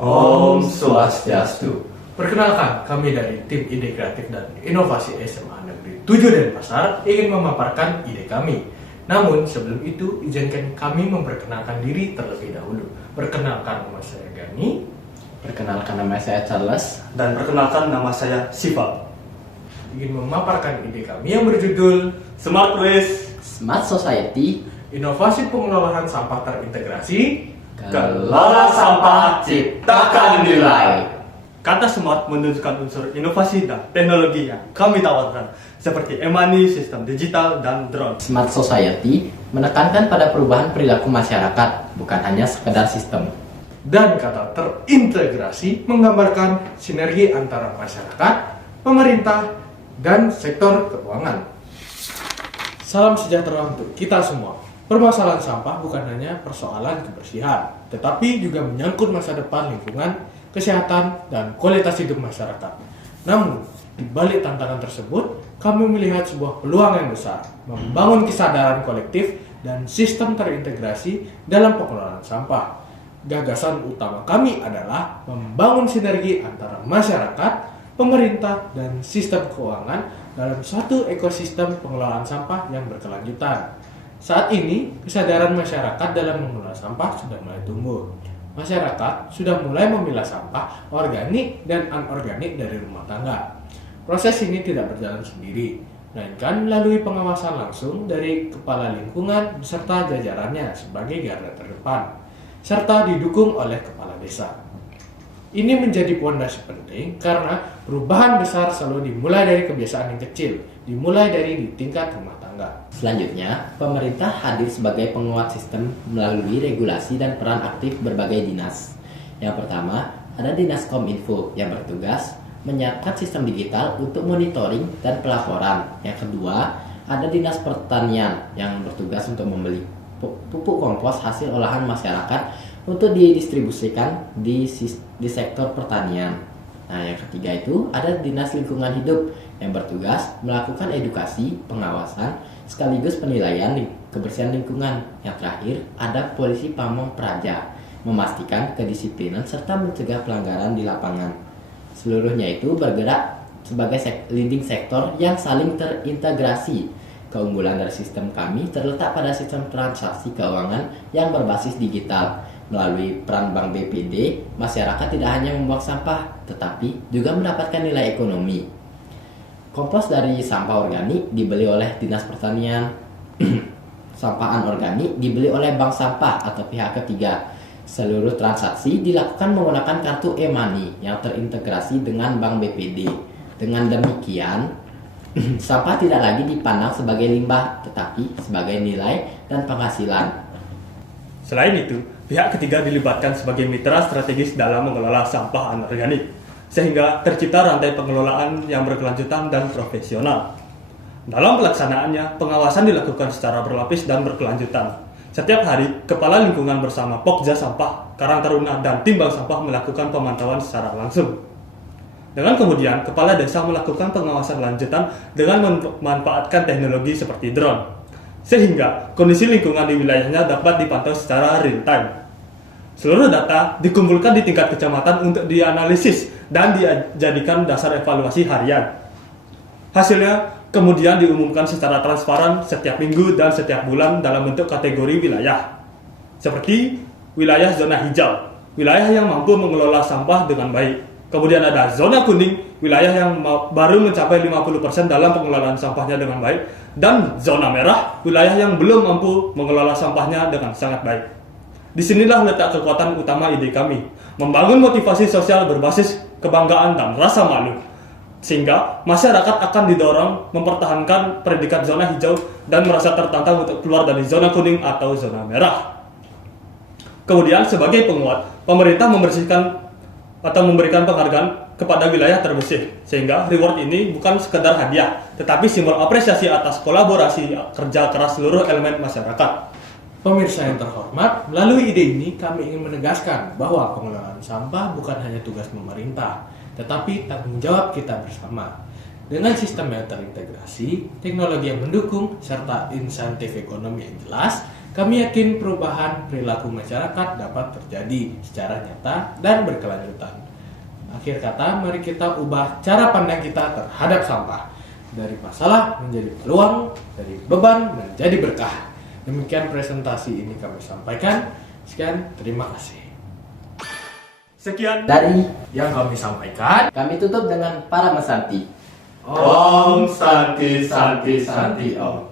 Om Swastiastu. Perkenalkan, kami dari tim Ide Kreatif dan Inovasi SMA Negeri 7 Denpasar ingin memaparkan ide kami. Namun sebelum itu, izinkan kami memperkenalkan diri terlebih dahulu. Perkenalkan, nama saya Gani. Perkenalkan, nama saya Charles. Dan perkenalkan, nama saya Siva. Ingin memaparkan ide kami yang berjudul Smart Waste, Smart Society, Inovasi Pengelolaan Sampah Terintegrasi. kelola sampah, ciptakan nilai. Kata smart menunjukkan unsur inovasi dan teknologi yang kami tawarkan, seperti e-money, sistem digital, dan drone. Smart Society menekankan pada perubahan perilaku masyarakat, bukan hanya sekedar sistem. Dan kata terintegrasi menggambarkan sinergi antara masyarakat, pemerintah, dan sektor keuangan. Salam sejahtera untuk kita semua. Permasalahan sampah bukan hanya persoalan kebersihan, tetapi juga menyangkut masa depan lingkungan, kesehatan, dan kualitas hidup masyarakat. Namun, di balik tantangan tersebut, kami melihat sebuah peluang yang besar, membangun kesadaran kolektif dan sistem terintegrasi dalam pengelolaan sampah. Gagasan utama kami adalah membangun sinergi antara masyarakat, pemerintah, dan sistem keuangan dalam suatu ekosistem pengelolaan sampah yang berkelanjutan. Saat ini, kesadaran masyarakat dalam mengelola sampah sudah mulai tumbuh. Masyarakat sudah mulai memilah sampah organik dan anorganik dari rumah tangga. Proses ini tidak berjalan sendiri, melainkan melalui pengawasan langsung dari kepala lingkungan beserta jajarannya sebagai garda terdepan, serta didukung oleh kepala desa. Ini menjadi pondasi penting karena perubahan besar selalu dimulai dari kebiasaan yang kecil, dimulai dari di tingkat rumah tangga. Selanjutnya, pemerintah hadir sebagai penguat sistem melalui regulasi dan peran aktif berbagai dinas. Yang pertama, ada Dinas Kominfo yang bertugas menyiapkan sistem digital untuk monitoring dan pelaporan. Yang kedua, ada Dinas Pertanian yang bertugas untuk membeli pupuk kompos hasil olahan masyarakat untuk didistribusikan di sektor pertanian. Nah, yang ketiga itu ada Dinas Lingkungan Hidup yang bertugas melakukan edukasi, pengawasan, sekaligus penilaian kebersihan lingkungan. Yang terakhir ada Polisi Pamong Praja, memastikan kedisiplinan serta mencegah pelanggaran di lapangan. Seluruhnya itu bergerak sebagai leading sektor yang saling terintegrasi. Keunggulan dari sistem kami terletak pada sistem transaksi keuangan yang berbasis digital. Melalui peran Bank BPD, masyarakat tidak hanya membuang sampah, tetapi juga mendapatkan nilai ekonomi. Kompos dari sampah organik dibeli oleh Dinas Pertanian, sampah anorganik dibeli oleh bank sampah atau pihak ketiga. Seluruh transaksi dilakukan menggunakan kartu e-money yang terintegrasi dengan Bank BPD. Dengan demikian, sampah tidak lagi dipandang sebagai limbah, tetapi sebagai nilai dan penghasilan. Selain itu, pihak ketiga dilibatkan sebagai mitra strategis dalam mengelola sampah anorganik, sehingga tercipta rantai pengelolaan yang berkelanjutan dan profesional. Dalam pelaksanaannya, pengawasan dilakukan secara berlapis dan berkelanjutan. Setiap hari, Kepala Lingkungan bersama Pokja Sampah, Karang Taruna, dan tim bank sampah melakukan pemantauan secara langsung. Dengan kemudian, Kepala Desa melakukan pengawasan lanjutan dengan memanfaatkan teknologi seperti drone, sehingga kondisi lingkungan di wilayahnya dapat dipantau secara real time. Seluruh data dikumpulkan di tingkat kecamatan untuk dianalisis dan dijadikan dasar evaluasi harian. Hasilnya kemudian diumumkan secara transparan setiap minggu dan setiap bulan dalam bentuk kategori wilayah. Seperti wilayah zona hijau, wilayah yang mampu mengelola sampah dengan baik. Kemudian ada zona kuning, wilayah yang baru mencapai 50% dalam pengelolaan sampahnya dengan baik. Dan zona merah, wilayah yang belum mampu mengelola sampahnya dengan sangat baik. Disinilah letak kekuatan utama ide kami, membangun motivasi sosial berbasis kebanggaan dan rasa malu, sehingga masyarakat akan didorong mempertahankan predikat zona hijau dan merasa tertantang untuk keluar dari zona kuning atau zona merah. Kemudian sebagai penguat, pemerintah membersihkan atau memberikan penghargaan kepada wilayah terbersih, sehingga reward ini bukan sekedar hadiah, tetapi simbol apresiasi atas kolaborasi kerja keras seluruh elemen masyarakat. Pemirsa yang terhormat, melalui ide ini kami ingin menegaskan bahwa pengelolaan sampah bukan hanya tugas pemerintah, tetapi tanggung jawab kita bersama. Dengan sistem yang terintegrasi, teknologi yang mendukung, serta insentif ekonomi yang jelas, Kami yakin perubahan perilaku masyarakat dapat terjadi secara nyata dan berkelanjutan. Akhir kata, mari kita ubah cara pandang kita terhadap sampah. Dari masalah menjadi peluang, dari beban menjadi berkah. Demikian presentasi ini kami sampaikan. Sekian, terima kasih. Sekian. Dari Yang kami sampaikan, kami tutup dengan para mesanti. Om Santi Santi Santi Om.